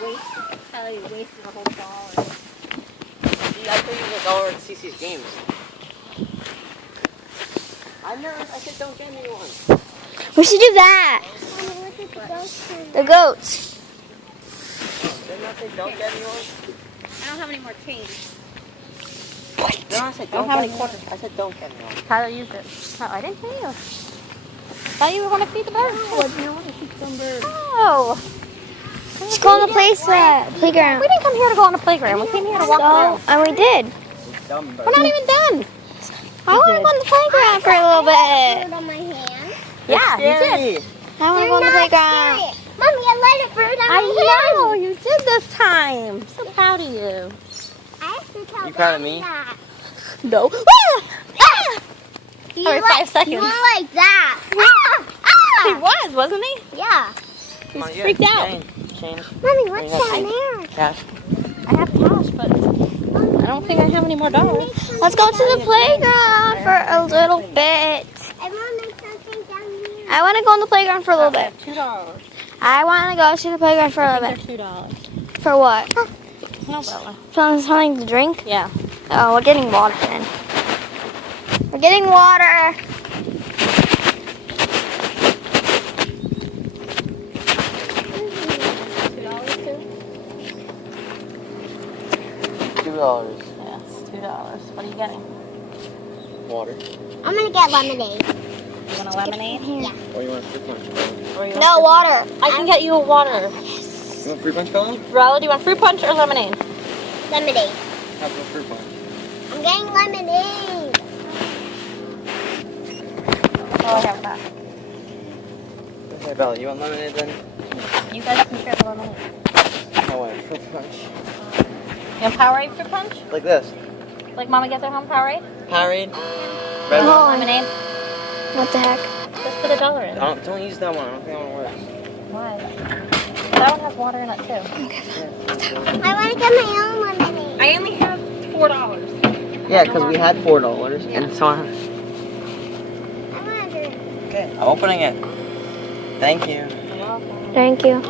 you wasted a whole $1. See, I paid you $1 to CC's games. I said don't get me one. We should do that. The goats. Didn't I say don't get me one? I don't have any more change. No, I said don't have get any me one. I said don't get me one. Tyler used it. Oh, I didn't hear you. Thought you were going to feed the birds. Oh. Let's go on the playground. We didn't come here to go on the playground. We came here to walk around. And we did. Dumb bird. We're not even done. I want to go on the playground for a little bit. On my hand. Yeah, you did. I want to go on the playground. Mommy, I let a bird on my hand. I know, you did this time. I'm so proud of you. I have to tell You proud of Daddy me? that. No. You Every 5 seconds. You went like that. Ah! He was, wasn't he? Yeah. He's freaked out. Change. Mommy, what's Bring down there? Cash. I have cash, but I don't think I have any more dollars. Let's go to the playground for a little bit. I want to make something down here. I want to go on the playground for a little bit. $2. I want to go to the playground for a little bit. They're $2. For what? No, Bella. Something to drink? Yeah. Oh, we're getting water then. We're getting water. $2. Yes, $2. What are you getting? Water. I'm going to get lemonade. You want a lemonade? Yeah. Or you want a fruit punch? Or you want No, fruit water. punch? I can get you a water. You want fruit punch, Bella? Rella, do you want fruit punch or lemonade? Lemonade. Have a fruit punch. I'm getting lemonade. Oh, I have that. Okay, Bella, you want lemonade then? You guys can share the lemonade. No way, fruit punch. You want Powerade fruit punch? Like this. Like Mama gets her home Powerade? Powerade. Red one. Oh, Lemonade? what the heck? Just put $1 in. Don't use that one. I don't think that one works. Why? That one has water in it too. I want to get my own lemonade. I only have $4. Yeah, because we had $4 and so on. I want to drink. Okay, I'm opening it. Thank you. Thank you.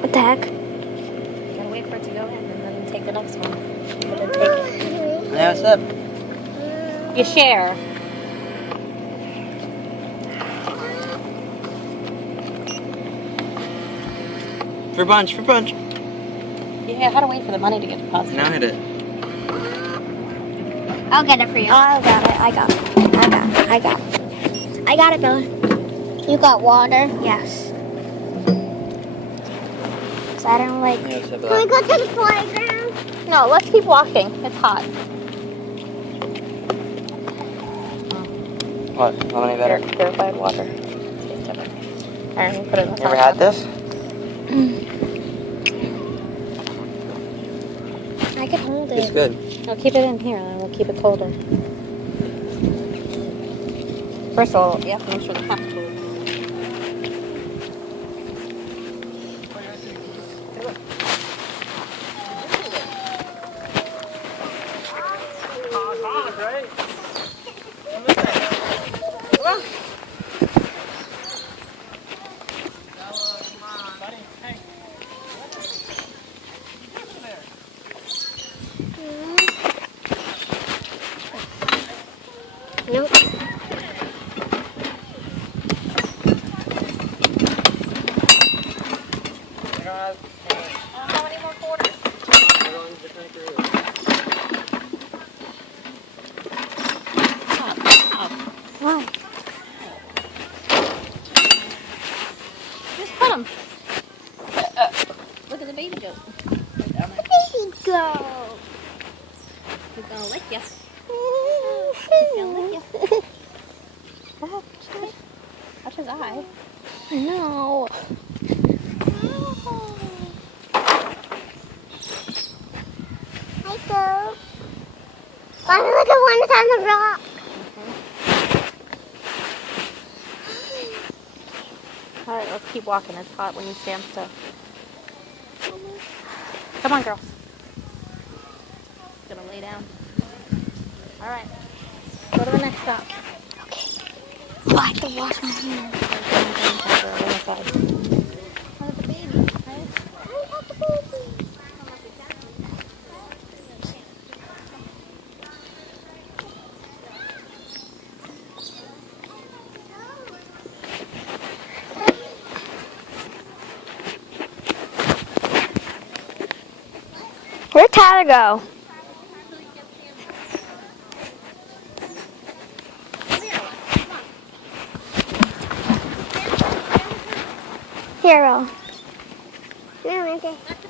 What the heck? Gotta wait for it to go in and then take the next one. But then take it. Now what's up? You share. Fruit punch, fruit punch. Yeah, I had to wait for the money to get deposited. Now hit it. I'll get it for you. I got it. I got it. I got it, Bella. You got water? Yes. So I don't like. Yeah, what's up, Can we Bella? go to the playground? No, let's keep walking. It's hot. What? Lemonade better? Purified water. Tastes different. And put it in the You ever had this? I can hold It's it. good. I'll keep it in here and we'll keep it colder. First of all, you have to make sure the cap's cold. Nope. I don't have any more quarters. Why? Just put them. Look at the baby goat. Baby go. He's gonna lick you. He's gonna lick you. Watch his eye. I know. Hi, go. Oh, look at one that's on the rock. Alright, let's keep walking. It's hot when you stand still. Come on, girls. Gonna lay down. Alright. Go to the next stop. Oh, I have to wash my hands. Look at the baby, right? Where'd Tyler go? Here, Will. No, right there.